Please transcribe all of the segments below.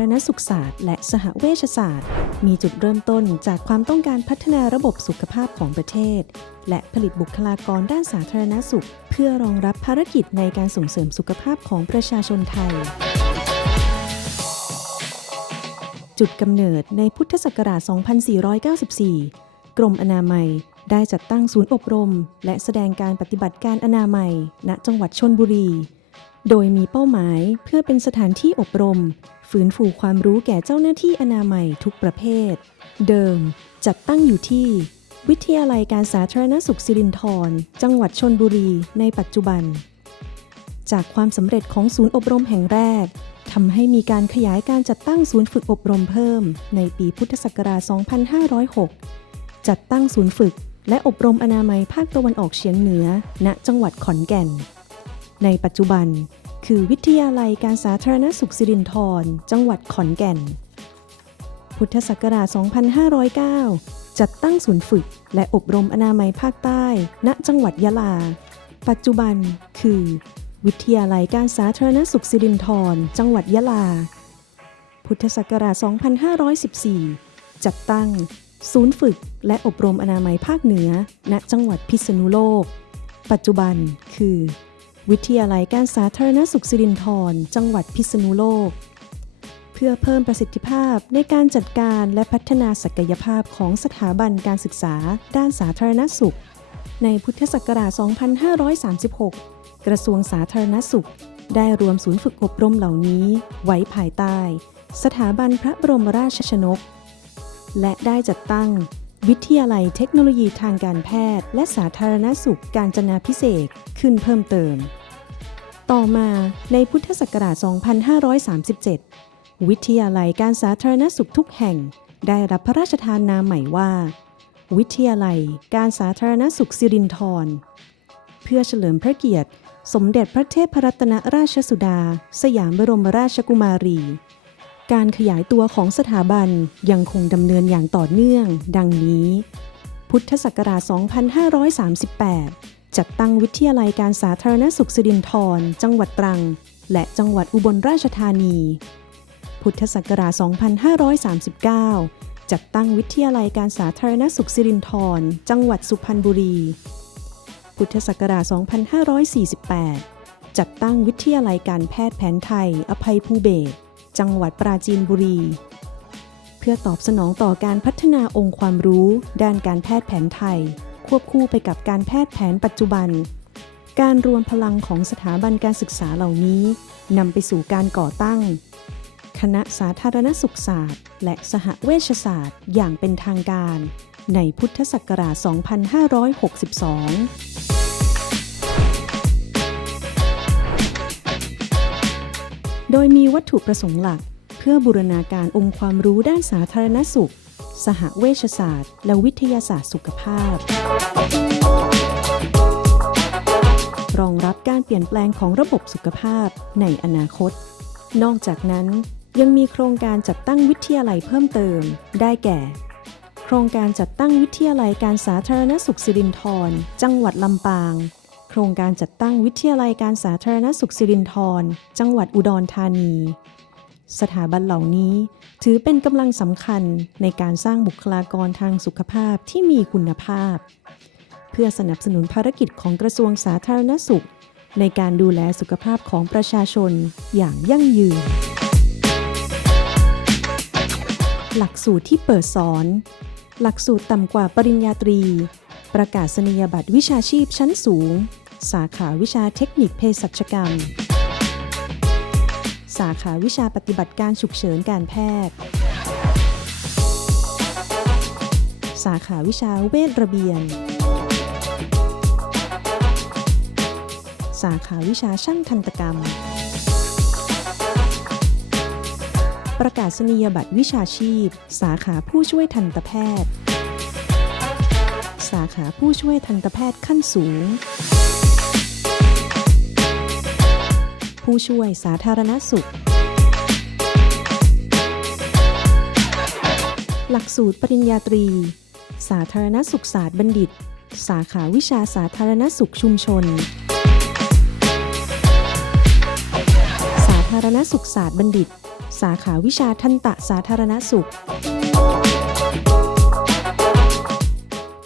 สาธารณสุขศาสตร์ และสหเวชศาสตร์ มีจุดเริ่มต้นจากความต้องการพัฒนาระบบสุขภาพของประเทศ และผลิตบุคลากรด้านสาธารณสุข เพื่อรองรับภารกิจในการส่งเสริมสุขภาพของประชาชนไทย จุดกำเนิดในพุทธศักราช 2494 กรมอนามัยได้จัดตั้งศูนย์อบรม และแสดงการปฏิบัติการอนามัย ณ จังหวัดชนบุรี โดยมีเป้าหมายเพื่อเป็นสถานที่อบรมฝืนฟูความรู้แก่เจ้าหน้าที่อนามัยทุกประเภท เดิมจัดตั้งอยู่ที่ วิทยาลัยการสาธารณสุขสิรินธรจังหวัดชนบุรีในปัจจุบัน จากความสำเร็จของศูนย์อบรมแห่งแรกทำให้มีการขยายการจัดตั้งศูนย์ฝึกอบรมเพิ่ม ในปีพุทธศักราช 2506 จัดตั้งศูนย์ฝึก และอบรมอนามัยภาคตะวันออกเฉียงเหนือ ณ จังหวัดขอนแก่น ในปัจจุบัน คือวิทยาลัยการสาธารณสุขสิรินธรจังหวัดขอนแก่น พุทธศักราช 2509 จัดตั้งศูนย์ฝึกและอบรมอนามัยภาคใต้ ณ จังหวัดยะลา ปัจจุบันคือ วิทยาลัยการสาธารณสุขสิรินธรจังหวัดยะลา พุทธศักราช 2514 จัดตั้ง ศูนย์ฝึกและอบรมอนามัยภาคเหนือ ณ จังหวัดพิษณุโลก ปัจจุบันคือ วิทยาลัยการสาธารณสุขสิรินธรจังหวัดพิษณุโลก เพื่อเพิ่มประสิทธิภาพในการจัดการและพัฒนาศักยภาพของสถาบันการศึกษา ด้านสาธารณสุข ในพุทธศักราช 2536 กระทรวงสาธารณสุข ได้รวมศูนย์ฝึกอบรมเหล่านี้ ไว้ภายใต้ สถาบันพระบรมราชชนก และได้จัดตั้ง วิทยาลัยเทคโนโลยีทางการแพทย์ และสาธารณสุขการจนาพิเศษขึ้นเพิ่มเติม ต่อมาในพุทธศักราช 2537 วิทยาลัยการสาธารณสุขทุกแห่ง ได้รับพระราชทานนามใหม่ว่า วิทยาลัยการสาธารณสุขสิรินธรเพื่อเฉลิมพระเกียรติ สมเด็จพระเทพรัตนราชสุดา สยามบรมราชกุมารี การขยายตัวของสถาบันยังคงดำเนินอย่างต่อเนื่อง ดังนี้ พุทธศักราช 2538 จัดตั้งวิทยาลัยการสาธารณสุขสิรินธรจังหวัดตรัง และจังหวัดอุบลราชธานี พุทธศักราช 2539 จัดตั้งวิทยาลัยการสาธารณสุขสิรินธรจังหวัดสุพรรณบุรี พุทธศักราช 2548 จัดตั้งวิทยาลัยการแพทย์แผนไทย อภัยภูเบศจังหวัดปราจีนบุรี เพื่อตอบสนองต่อการพัฒนาองค์ความรู้ ด้านการแพทย์แผนไทย ควบคู่ไปกับการแพทย์แผนปัจจุบัน การรวมพลังของสถาบันการศึกษาเหล่านี้นำไปสู่การก่อตั้ง คณะสาธารณสุขศาสตร์ และสหเวชศาสตร์อย่างเป็นทางการ ในพุทธศักราช 2562โดยมีวัตถุประสงค์หลัก เพื่อบูรณาการองค์ความรู้ด้านสาธารณสุข สหเวชศาสตร์ และวิทยาศาสตร์สุขภาพ รองรับการเปลี่ยนแปลงของระบบสุขภาพในอนาคต นอกจากนั้นยังมีโครงการจัดตั้งวิทยาลัยเพิ่มเติม ได้แก่ โครงการจัดตั้งวิทยาลัยการสาธารณสุขสิรินธรจังหวัดลำปาง โครงการจัดตั้งวิทยาลัยการสาธารณสุขสิรินธรจังหวัดอุดรธานี สถาบันเหล่านี้ถือเป็นกำลังสำคัญในการสร้างบุคลากรทางสุขภาพที่มีคุณภาพ เพื่อสนับสนุนภารกิจของกระทรวงสาธารณสุข ในการดูแลสุขภาพของประชาชนอย่างยั่งยืน หลักสูตรที่เปิดสอน หลักสูตรต่ำกว่าปริญญาตรี ประกาศนียบัตรวิชาชีพชั้นสูง สาขาวิชาเทคนิคเภสัชกรรม สาขาวิชาปฏิบัติการฉุกเฉินการแพทย์ สาขาวิชาเวชระเบียน สาขาวิชาช่างทันตกรรม ประกาศนียบัตรวิชาชีพ สาขาผู้ช่วยทันตแพทย์ สาขาผู้ช่วยทันตแพทย์ขั้นสูง ผู้ช่วยสาธารณสุข หลักสูตรปริญญาตรี สาธารณสุขศาสตร์บัณฑิต สาขาวิชาสาธารณสุขชุมชน สาธารณสุขศาสตร์บัณฑิต สาขาวิชาทันตะสาธารณสุข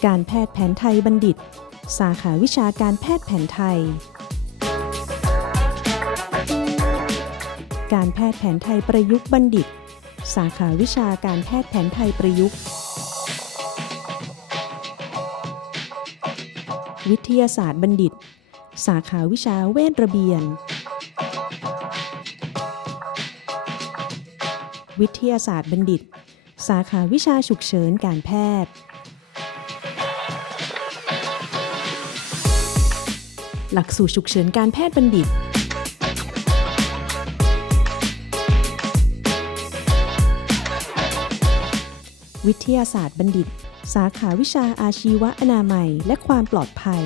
การแพทย์แผนไทยบัณฑิต สาขาวิชาการแพทย์แผนไทย การแพทย์แผนไทยประยุกต์บัณฑิต สาขาวิชาการแพทย์แผนไทยประยุกต์ วิทยาศาสตร์บัณฑิต สาขาวิชาเวชระเบียน วิทยาศาสตร์บัณฑิต สาขาวิชาฉุกเฉินการแพทย์ หลักสูตรฉุกเฉินการแพทย์บัณฑิต วิทยาศาสตร์บัณฑิต สาขาวิชาอาชีวะอนามัย และความปลอดภัย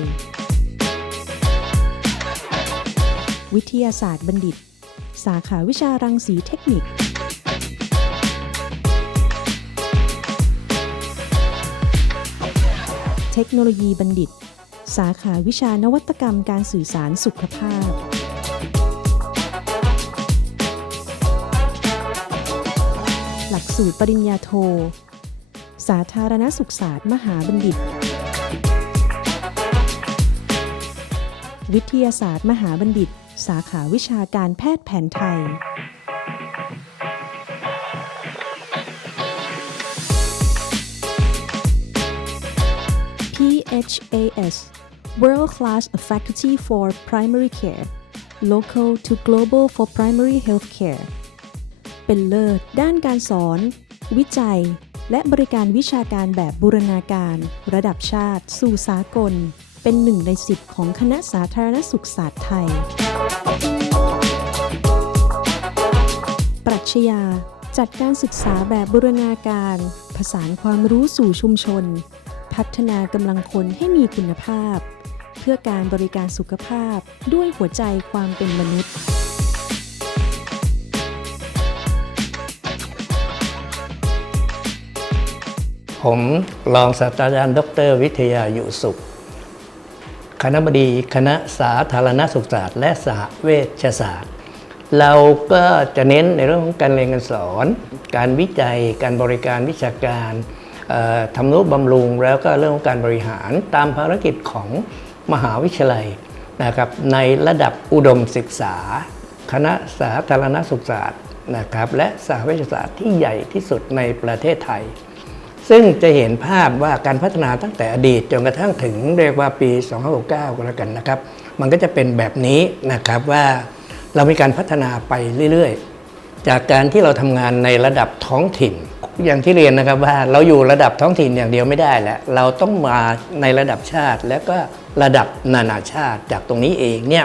วิทยาศาสตร์บัณฑิต สาขาวิชารังสีเทคนิค เทคโนโลยีบัณฑิต สาขาวิชานวัตกรรมการสื่อสารสุขภาพหลักสูตรปริญญาโท สาธารณสุขศาสตร์มหาบัณฑิต วิทยาศาสตร์มหาบัณฑิต สาขาวิชาการแพทย์แผนไทย PHAS World Class Faculty for Primary Care Local to Global for Primary Healthcare เป็นเลิศด้านการสอน วิจัย และบริการวิชาการแบบบูรณาการ ระดับชาติ สู่สากล เป็นหนึ่งในสิบของคณะสาธารณสุขศาสตร์ไทย ปรัชญาจัดการศึกษาแบบบูรณาการ ผสานความรู้สู่ชุมชน พัฒนากำลังคนให้มีคุณภาพ เพื่อการบริการสุขภาพด้วยหัวใจความเป็นมนุษย์ ผมรองศาสตราจารย์ ดร วิทยาอยู่สุข คณะบดีคณะสาธารณสุขศาสตร์ และสหเวชศาสตร์ เราก็จะเน้นในเรื่องของการเรียนการสอน การวิจัย การบริการวิชาการทำนุบำรุงแล้วก็เรื่องของการบริหารตามภารกิจของมหาวิทยาลัยนะครับในระดับอุดมศึกษา คณะสาธารณสุขศาสตร์นะครับและสหเวชศาสตร์ที่ใหญ่ที่สุดในประเทศไทย ซึ่งจะเห็นภาพว่าการพัฒนาตั้งแต่อดีตจนกระทั่งถึงเรียกว่าปี 2569 ก็แล้วกันนะครับ มันก็จะเป็นแบบนี้นะครับว่าเรามีการพัฒนาไปเรื่อยๆ จากการที่เราทำงานในระดับท้องถิ่น อย่างที่เรียนนะครับว่าเราอยู่ระดับท้องถิ่นอย่างเดียวไม่ได้แล้วเราต้องมาในระดับชาติ และก็ระดับนานาชาติจากตรงนี้เองเนี่ย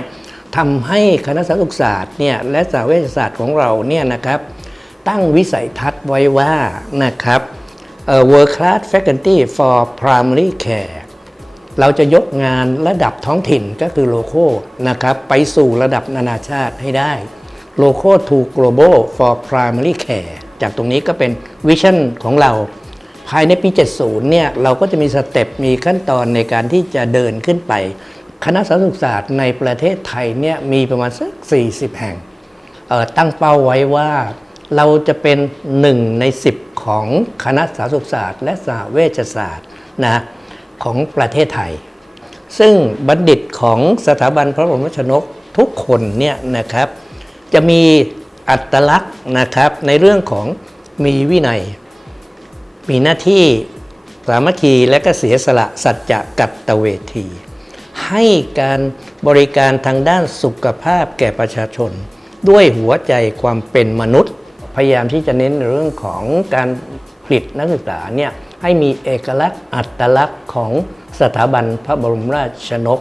ทำให้คณะสังคมศาสตร์เนี่ยและสาเวชศาสตร์ของเราเนี่ยนะครับตั้งวิสัยทัศน์ไว้ว่านะครับ World Class Faculty for Primary Care เราจะยกงานระดับท้องถิ่นก็คือโลโก้นะครับไปสู่ระดับนานาชาติให้ได้ Local to Global for Primary Care จากตรงนี้ก็เป็นวิชั่นของเรา ภายในปี 70 เนี่ย เราก็จะมีสเต็ปมีขั้นตอนในการที่จะเดินขึ้นไป คณะสาธารณสุขศาสตร์ในประเทศไทยเนี่ย มีประมาณสัก 40 แห่งตั้งเป้าไว้ว่า เราจะเป็นหนึ่งใน 10 ของคณะสาธารณสุขศาสตร์ และสหเวชศาสตร์นะของประเทศไทย ซึ่งบัณฑิตของสถาบันพระบรมชชนกทุกคนเนี่ยนะครับจะมีอัตลักษณ์นะครับในเรื่องของมีวินัย มีหน้าที่สามัคคีและก็เสียสละสัจจะกัตตเวที ให้การบริการทางด้านสุขภาพแก่ประชาชน ด้วยหัวใจความเป็นมนุษย์ พยายามที่จะเน้นในเรื่องของการผลิตนักศึกษาเนี่ยให้มีเอกลักษณ์อัตลักษณ์ของสถาบันพระบรมราชนก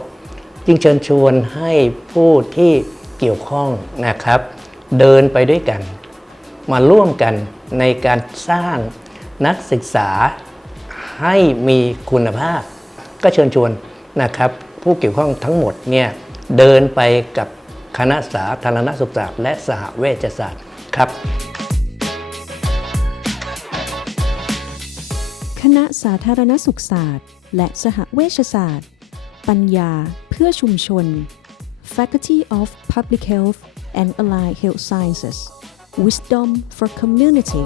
จึงเชิญชวนให้ผู้ที่เกี่ยวข้องนะครับ เดินไปด้วยกัน มาร่วมกันในการสร้างนักศึกษาให้มีคุณภาพ ก็เชิญชวนนะครับ ผู้เกี่ยวข้องทั้งหมดเนี่ยเดินไปกับคณะสาธารณสุขศาสตร์และสหเวชศาสตร์ครับ คณะสาธารณสุขศาสตร์ และสหเวชศาสตร์ ปัญญาเพื่อชุมชน Faculty of Public Health and Allied Health Sciences Wisdom for Community